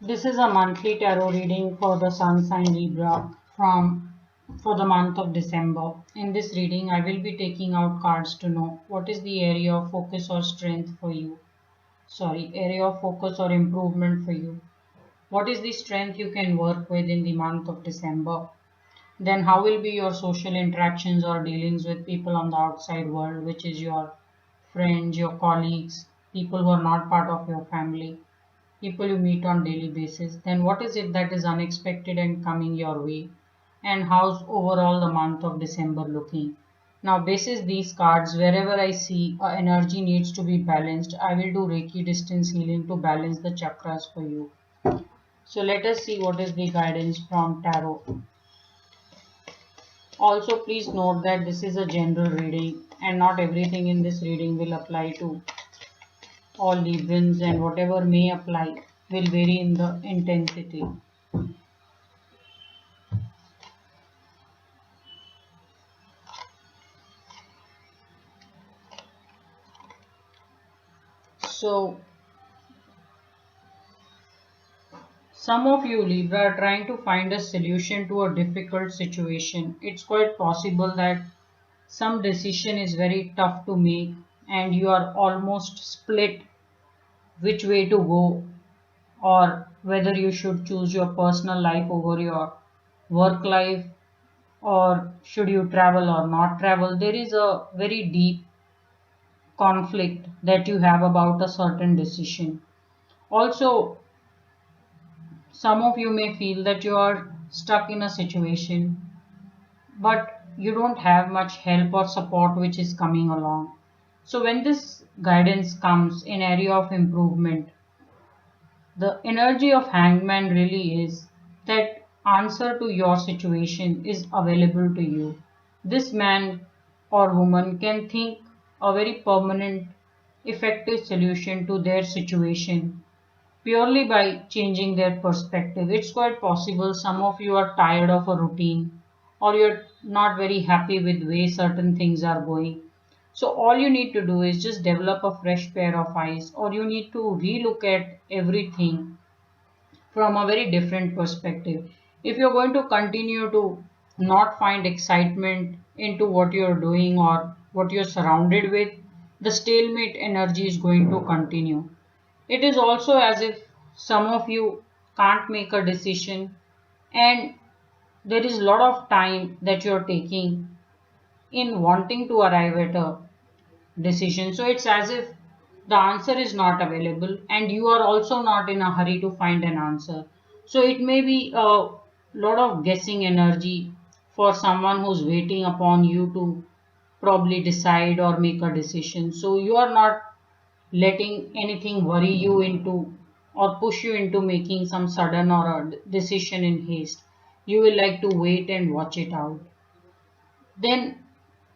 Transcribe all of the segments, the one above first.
This is a monthly tarot reading for the sun sign Libra for the month of December. In this reading, I will be taking out cards to know what is the area of focus or strength for you. Area of focus or improvement for you. What is the strength you can work with in the month of December? Then how will be your social interactions or dealings with people on the outside world, which is your friends, your colleagues, people who are not part of your family, people you meet on daily basis. Then what is it that is unexpected and coming your way, and how's overall the month of December looking? Now basis these cards, wherever I see energy needs to be balanced, I will do Reiki distance healing to balance the chakras for you. So let us see what is the guidance from tarot. Also please note that this is a general reading and not everything in this reading will apply to all Librans, and whatever may apply will vary in the intensity. So, some of you Libra are trying to find a solution to a difficult situation. It's quite possible that some decision is very tough to make and you are almost split which way to go, or whether you should choose your personal life over your work life, or should you travel or not travel. There is a very deep conflict that you have about a certain decision. Also, some of you may feel that you are stuck in a situation, but you don't have much help or support which is coming along. So when this guidance comes in area of improvement, the energy of hangman really is that answer to your situation is available to you. This man or woman can think a very permanent, effective solution to their situation purely by changing their perspective. It's quite possible some of you are tired of a routine, or you're not very happy with the way certain things are going. So all you need to do is just develop a fresh pair of eyes, or you need to relook at everything from a very different perspective. If you're going to continue to not find excitement into what you're doing or what you're surrounded with, the stalemate energy is going to continue. It is also as if some of you can't make a decision, and there is a lot of time that you're taking in wanting to arrive at a decision. So it's as if the answer is not available and you are also not in a hurry to find an answer. So it may be a lot of guessing energy for someone who's waiting upon you to probably decide or make a decision. So you are not letting anything worry you into or push you into making some sudden or a decision in haste. You will like to wait and watch it out. Then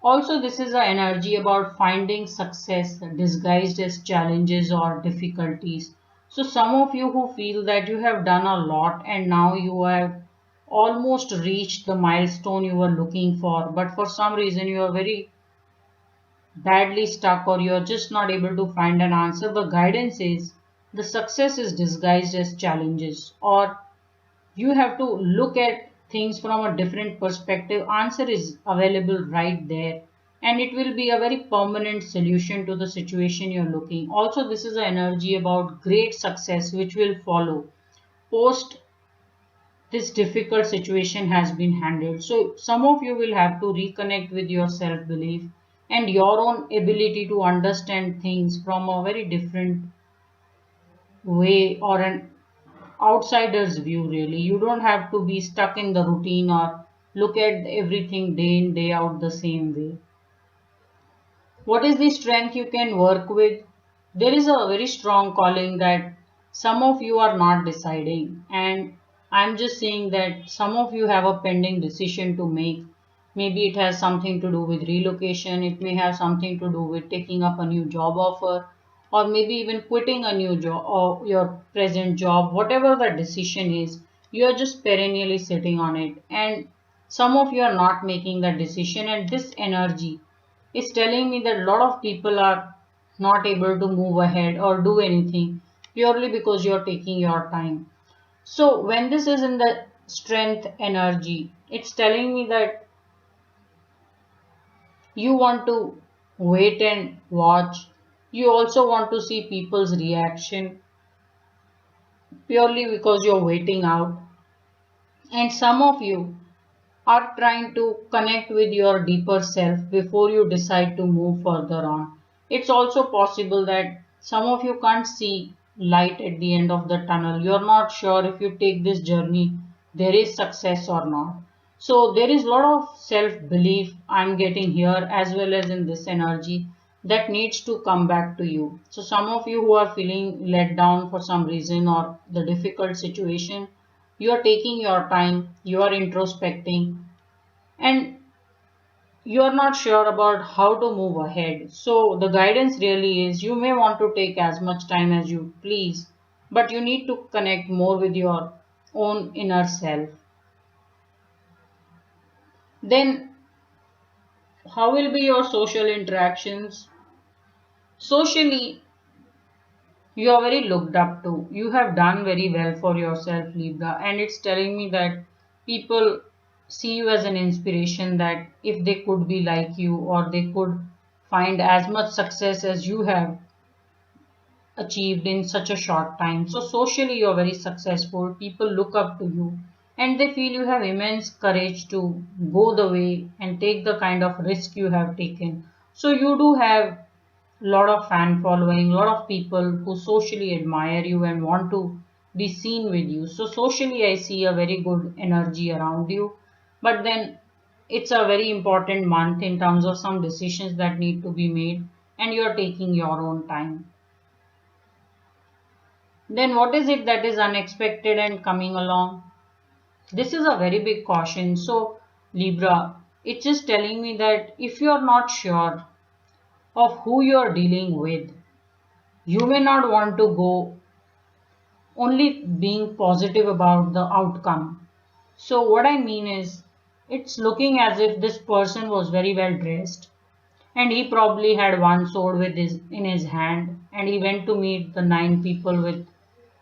also this is an energy about finding success disguised as challenges or difficulties. So some of you who feel that you have done a lot and now you have almost reached the milestone you were looking for, but for some reason you are very badly stuck or you're just not able to find an answer. The guidance is the success is disguised as challenges, or you have to look at things from a different perspective. Answer is available right there, and it will be a very permanent solution to the situation you're looking. Also, this is an energy about great success which will follow post this difficult situation has been handled. So some of you will have to reconnect with your self belief and your own ability to understand things from a very different way, or an outsider's view. Really, you don't have to be stuck in the routine or look at everything day in day out the same way. What is the strength you can work with? There is a very strong calling that some of you are not deciding, and I'm just saying that some of you have a pending decision to make. Maybe it has something to do with relocation, it may have something to do with taking up a new job offer, or maybe even quitting a new job or your present job. Whatever the decision is, you are just perennially sitting on it, and some of you are not making that decision, and this energy is telling me that a lot of people are not able to move ahead or do anything purely because you're taking your time. So when this is in the strength energy, it's telling me that you want to wait and watch. You also want to see people's reaction purely because you're waiting out. And some of you are trying to connect with your deeper self before you decide to move further on. It's also possible that some of you can't see light at the end of the tunnel. You're not sure if you take this journey, there is success or not. So there is a lot of self-belief I'm getting here as well as in this energy that needs to come back to you. So some of you who are feeling let down for some reason or the difficult situation, you are taking your time, you are introspecting, and you are not sure about how to move ahead. So the guidance really is you may want to take as much time as you please, but you need to connect more with your own inner self. Then how will be your social interactions? Socially, you are very looked up to. You have done very well for yourself, Libra, and it's telling me that people see you as an inspiration, that if they could be like you or they could find as much success as you have achieved in such a short time. So socially you're very successful. People look up to you and they feel you have immense courage to go the way and take the kind of risk you have taken. So you do have lot of fan following, lot of people who socially admire you and want to be seen with you. So socially I see a very good energy around you. But then it's a very important month in terms of some decisions that need to be made and you're taking your own time. Then what is it that is unexpected and coming along? This is a very big caution. So Libra, it's just telling me that if you're not sure of who you're dealing with, you may not want to go only being positive about the outcome. So what I mean is, it's looking as if this person was very well dressed and he probably had one sword with his in his hand and he went to meet the 9 people with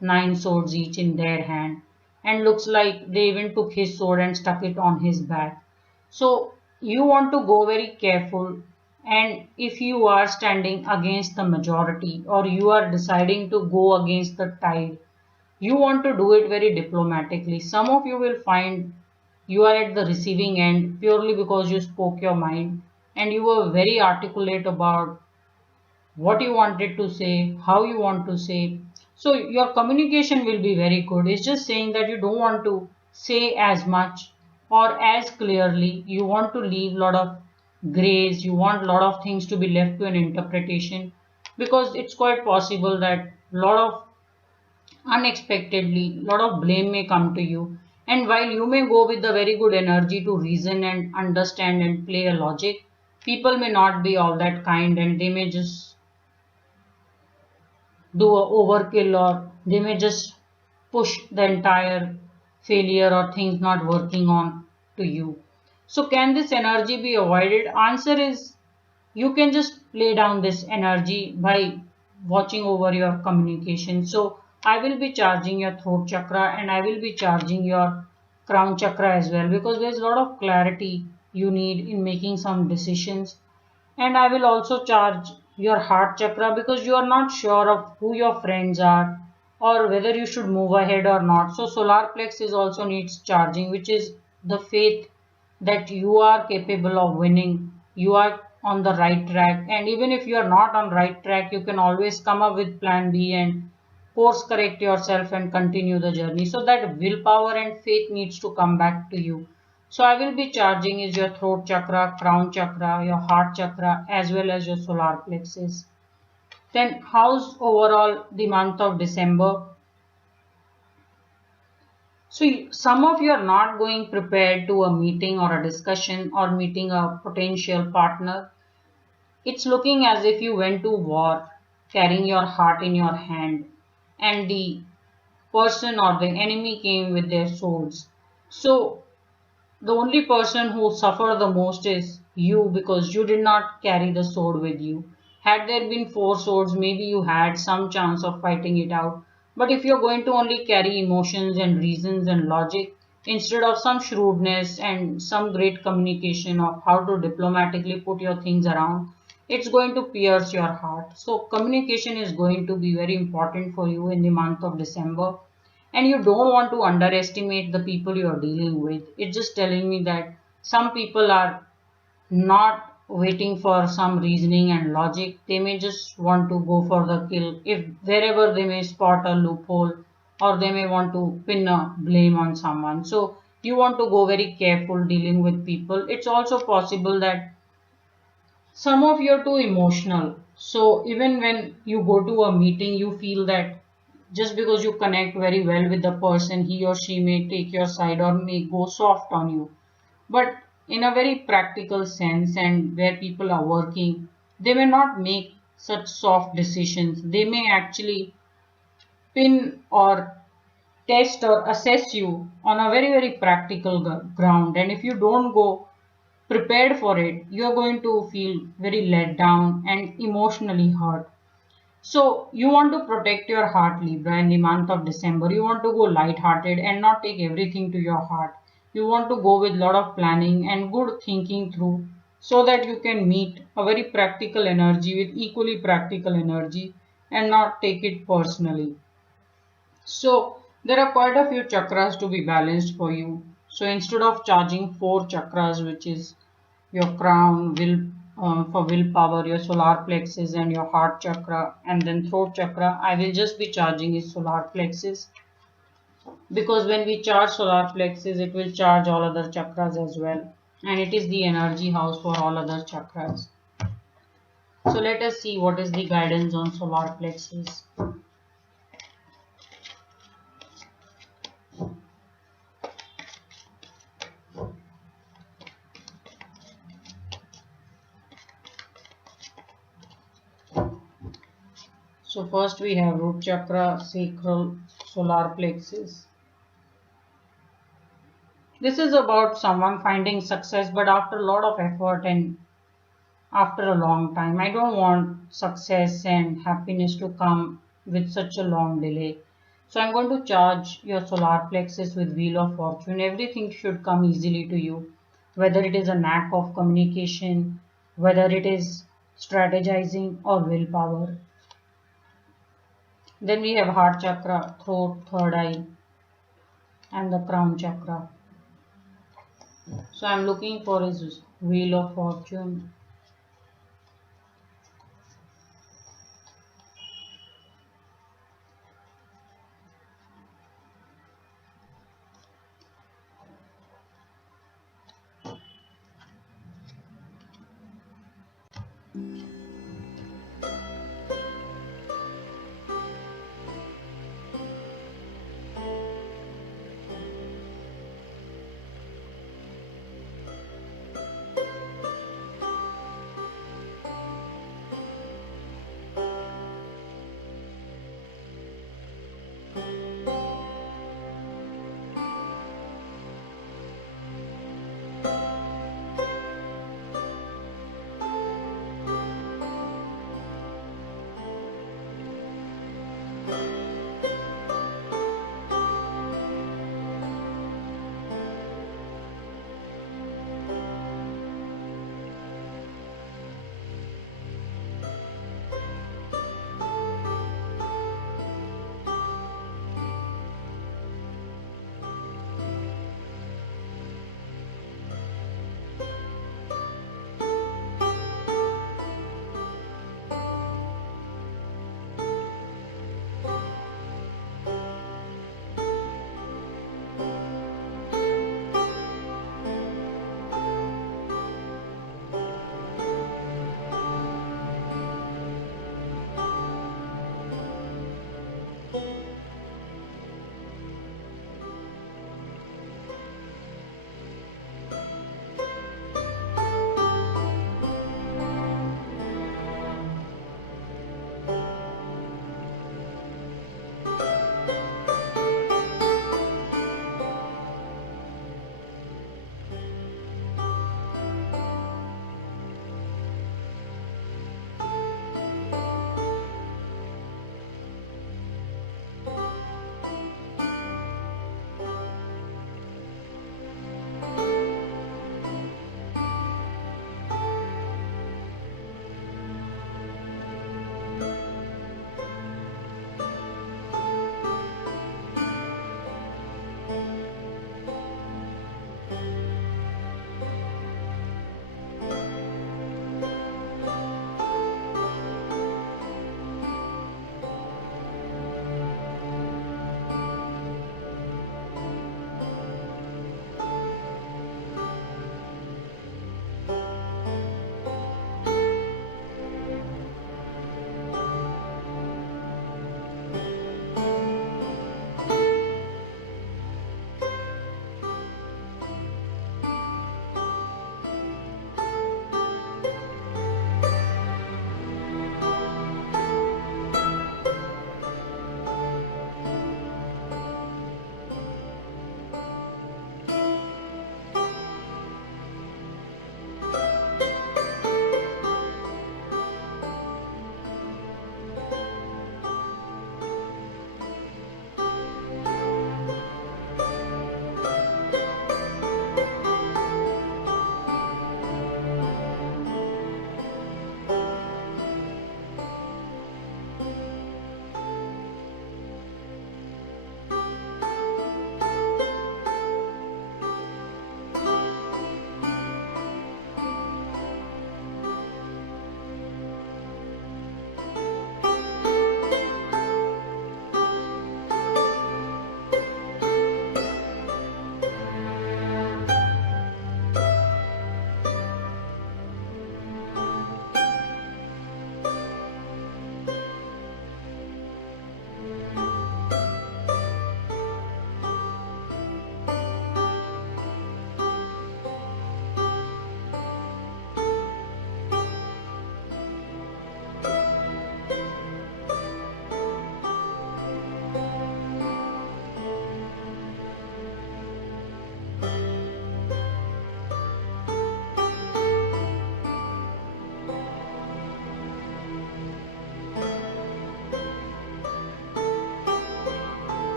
9 swords each in their hand, and looks like they even took his sword and stuck it on his back. So you want to go very careful, and if you are standing against the majority or you are deciding to go against the tide, you want to do it very diplomatically. Some of you will find you are at the receiving end purely because you spoke your mind and you were very articulate about what you wanted to say, how you want to say. So your communication will be very good. It's just saying that you don't want to say as much or as clearly. You want to leave a lot of grays. You want a lot of things to be left to an interpretation, because it's quite possible that a lot of unexpectedly, lot of blame may come to you. And while you may go with a very good energy to reason and understand and play a logic, people may not be all that kind and they may just do a overkill, or they may just push the entire failure or things not working on to you. So can this energy be avoided? Answer is you can just lay down this energy by watching over your communication. So I will be charging your throat chakra and I will be charging your crown chakra as well, because there's a lot of clarity you need in making some decisions. And I will also charge your heart chakra because you are not sure of who your friends are or whether you should move ahead or not. So solar plexus also needs charging, which is the faith that you are capable of winning. You are on the right track. And even if you are not on right track, you can always come up with plan B and course correct yourself and continue the journey. So that willpower and faith needs to come back to you. So I will be charging is your throat chakra, crown chakra, your heart chakra, as well as your solar plexus. Then how's overall the month of December? So some of you are not going prepared to a meeting or a discussion or meeting a potential partner. It's looking as if you went to war carrying your heart in your hand and the person or the enemy came with their swords. So the only person who suffered the most is you, because you did not carry the sword with you. Had there been 4 swords, maybe you had some chance of fighting it out. But if you're going to only carry emotions and reasons and logic instead of some shrewdness and some great communication of how to diplomatically put your things around, it's going to pierce your heart. So communication is going to be very important for you in the month of December. And you don't want to underestimate the people you are dealing with. It's just telling me that some people are not waiting for some reasoning and logic. They may just want to go for the kill if wherever they may spot a loophole, or they may want to pin a blame on someone. So you want to go very careful dealing with people. It's also possible that some of you are too emotional. So even when you go to a meeting, you feel that just because you connect very well with the person, he or she may take your side or may go soft on you. But in a very practical sense, and where people are working, they may not make such soft decisions. They may actually pin or test or assess you on a very, very practical ground. And if you don't go prepared for it, you're going to feel very let down and emotionally hurt. So you want to protect your heart, Libra, in the month of December. You want to go light-hearted and not take everything to your heart. You want to go with a lot of planning and good thinking through so that you can meet a very practical energy with equally practical energy and not take it personally. So there are quite a few chakras to be balanced for you. So instead of charging 4 chakras, which is your crown, will for willpower, your solar plexus and your heart chakra, and then throat chakra, I will just be charging is solar plexus, because when we charge solar plexus, it will charge all other chakras as well, and it is the energy house for all other chakras. So let us see what is the guidance on solar plexus. So first we have root chakra, sacral, solar plexus. This is about someone finding success, but after a lot of effort and after a long time. I don't want success and happiness to come with such a long delay. So I'm going to charge your solar plexus with Wheel of Fortune. Everything should come easily to you, whether it is a knack of communication, whether it is strategizing or willpower. Then we have heart chakra, throat, third eye, and the crown chakra. So I'm looking for his Wheel of Fortune.